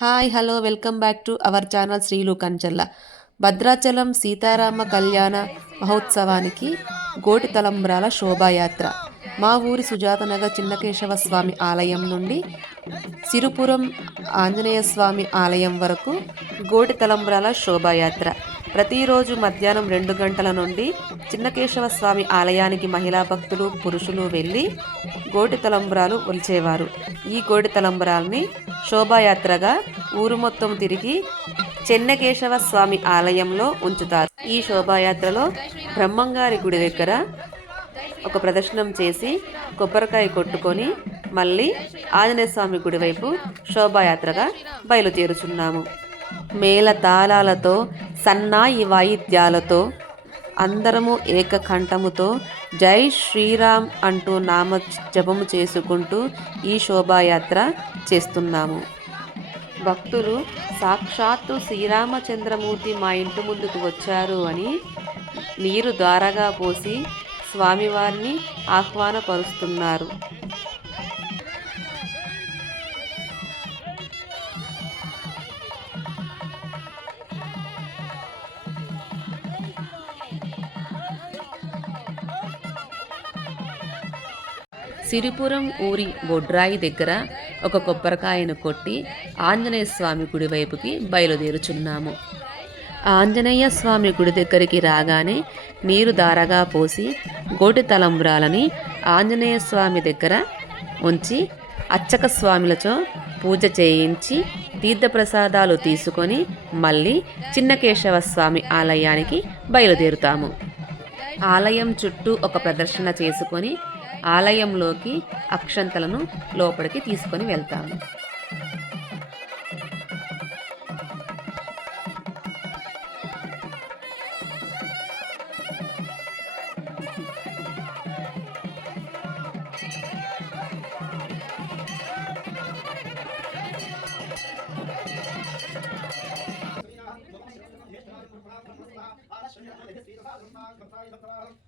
Hi hello welcome back to our channel శ్రీలు కంచెల్ల Bhadrachalam Sitarama కళ్యాణ మహోత్సవానికి గోటి తలంబ్రాల శోభాయాత్ర. మా ఊరి సుజాతనగర్ చిన్నకేశవ స్వామి ఆలయం నుండి సిరుపురం ఆంజనేయ స్వామి ఆలయం వరకు గోటి తలంబ్రాల శోభాయాత్ర. ప్రతిరోజు మధ్యాహ్నం రెండు గంటల నుండి చిన్నకేశవ స్వామి ఆలయానికి మహిళా భక్తులు పురుషులు వెళ్ళి గోటి తలంబ్రాలు ఒలిచేవారు. ఈ గోటి తలంబ్రాల్ని శోభాయాత్రగా ఊరు మొత్తం తిరిగి చెన్నకేశవ స్వామి ఆలయంలో ఉంచుతారు. ఈ శోభాయాత్రలో బ్రహ్మంగారి గుడి దగ్గర ఒక ప్రదర్శనం చేసి కొబ్బరికాయ కొట్టుకొని మళ్ళీ ఆంజనేయ స్వామి గుడి వైపు శోభాయాత్రగా బయలుదేరుచున్నాము. మేళ తాళాలతో సన్నాయి వాయిద్యాలతో అందరము ఏకకంఠముతో జై శ్రీరామ్ అంటూ నామ జపము చేసుకుంటూ ఈ శోభాయాత్ర చేస్తున్నాము. భక్తులు సాక్షాత్తు శ్రీరామచంద్రమూర్తి మా ఇంటి ముందుకు వచ్చారు అని నీరు దారగా పోసి స్వామివారిని ఆహ్వానపరుస్తున్నారు. సిరిపురం ఊరి బొడ్రాయి దగ్గర ఒక కొబ్బరికాయను కొట్టి ఆంజనేయ స్వామి గుడి వైపుకి బయలుదేరుచున్నాము. ఆంజనేయ స్వామి గుడి దగ్గరికి రాగానే నీరు దారగా పోసి గోటి తలంబ్రాలని ఆంజనేయ స్వామి దగ్గర ఉంచి అచ్చక స్వామిలతో పూజ చేయించి తీర్థప్రసాదాలు తీసుకొని మళ్ళీ చిన్నకేశవ స్వామి ఆలయానికి బయలుదేరుతాము. ఆలయం చుట్టూ ఒక ప్రదర్శన చేసుకొని ఆలయంలోకి అక్షంతలను లోపలికి తీసుకొని వెళ్తాము.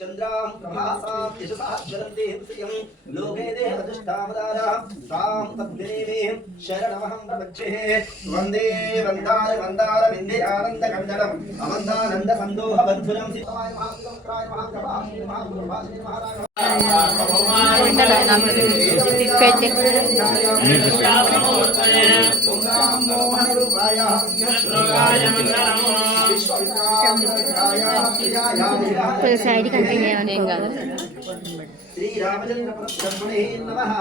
चन्द्रां प्रभासां यशसा ज्वलन्ति श्रियं लोके देहदुष्टावदारा तां तद्विनेमे शरणमहं प्रपच्ये वन्दे वन्दार वन्दार विन्दे आनन्दकन्दलम् अमन्दानन्दसन्दोहबन्धुरं सिद्धमाय महासुतं क्राय महाप्रभाषे महाप्रभाषे महाराज मोहनरूपाय विश्वविद्याय కొంచెం సైడ్ కంటిన్యూ ఏం కాదు. శ్రీరామచంద్రబ్రహ్మణే నమః.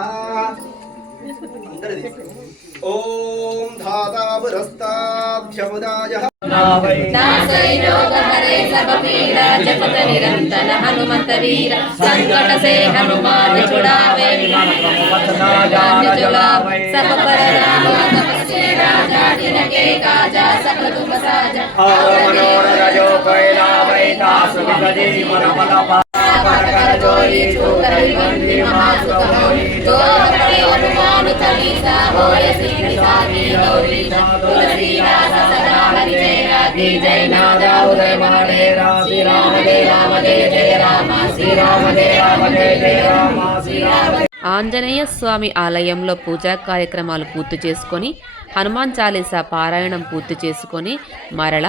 ನಾಸೈ ರೋಗ ಹರೇ ಸರ್ವಪೀಡ ಜಪತ ನಿರಂತನ ಹನುಮಂತ ವೀರ ಸಂಕಟ ಸೇ ಹನುಮಾನ ಚುಡಾವೆ ಸರ್ವಪರ ರಾಮ ತಪಸ್ವಿ ರಾಜ ದಿನಕ್ಕೆ ಕಾಜ ಸಕಲ ತುಂಬ ಸಾಜ ಮನೋರ ರಜೋ ಕೈಲಾವೈ ದಾಸು ಗದಿ ಮನ ಮನ ಪಾಪಕರ ಜೋಯಿ ಚೂತೈ ಮಂದಿ ಮಾಸುತ ಹೋಯಿ ಜೋರ ಪಡೆ ಹನುಮಾನು ಕಲಿಸ ಹೋಯ ಶ್ರೀ ಸಾಗಿ ಗೌರಿ जय राधे जय नादा उदय हरे राम श्री राम जय राम जय जय राम श्री राम जय राम जय जय राम श्री राम ఆంజనేయ స్వామి ఆలయంలో పూజా కార్యక్రమాలు పూర్తి చేసుకొని హనుమాన్ చాలీసా పారాయణం పూర్తి చేసుకొని మరల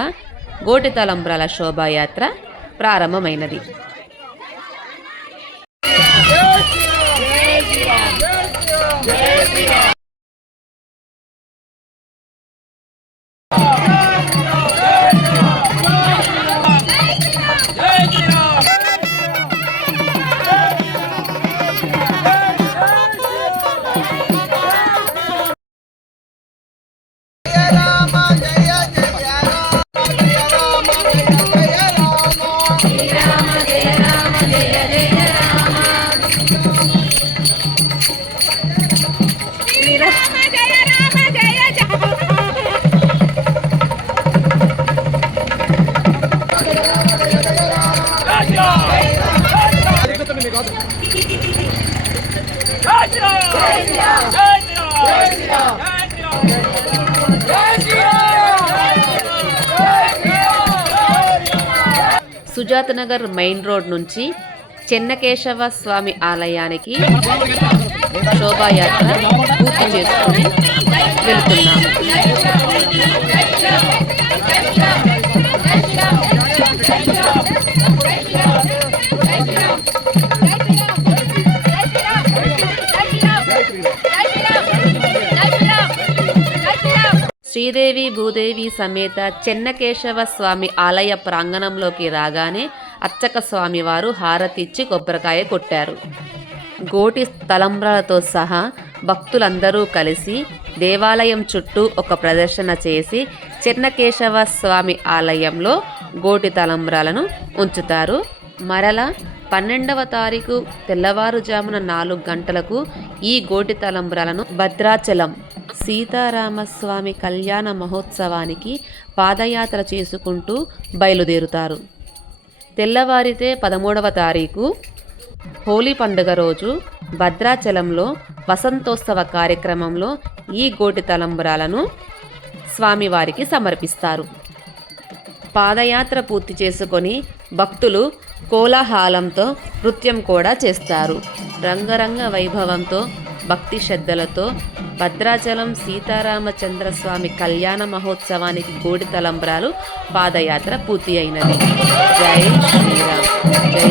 గోటి తలంబ్రాల శోభాయాత్ర ప్రారంభమైనది శ్రీరామ సుజాత నగర్ మెయిన్ రోడ్ నుంచి చెన్నకేశవ స్వామి ఆలయానికి శోభాయాత్ర పూర్తి చేసుకుని వెళ్తున్నాము. శ్రీదేవి భూదేవి సమేత చెన్నకేశవ స్వామి ఆలయ ప్రాంగణంలోకి రాగానే అచ్చక స్వామి వారు హారతిచ్చి కొబ్బరికాయ కొట్టారు. గోటి తలంబ్రాలతో సహా భక్తులందరూ కలిసి దేవాలయం చుట్టూ ఒక ప్రదర్శన చేసి చెన్నకేశవ స్వామి ఆలయంలో గోటి తలంబ్రాలను ఉంచుతారు. మరల పన్నెండవ తారీఖు తెల్లవారుజామున నాలుగు గంటలకు ఈ గోటి తలంబ్రాలను భద్రాచలం సీతారామస్వామి కళ్యాణ మహోత్సవానికి పాదయాత్ర చేసుకుంటూ బయలుదేరుతారు. తెల్లవారితే పదమూడవ తారీఖు హోలీ పండుగ రోజు భద్రాచలంలో వసంతోత్సవ కార్యక్రమంలో ఈ గోటి తలంబరాలను స్వామివారికి సమర్పిస్తారు. పాదయాత్ర పూర్తి చేసుకొని భక్తులు కోలాహలంతో నృత్యం కూడా చేస్తారు. రంగరంగ వైభవంతో భక్తి శ్రద్ధలతో భద్రాచలం సీతారామచంద్ర స్వామి కళ్యాణ మహోత్సవానికి గోడి తలంబ్రాలు పాదయాత్ర పూర్తి అయినది. జై శ్రీరామ్. జై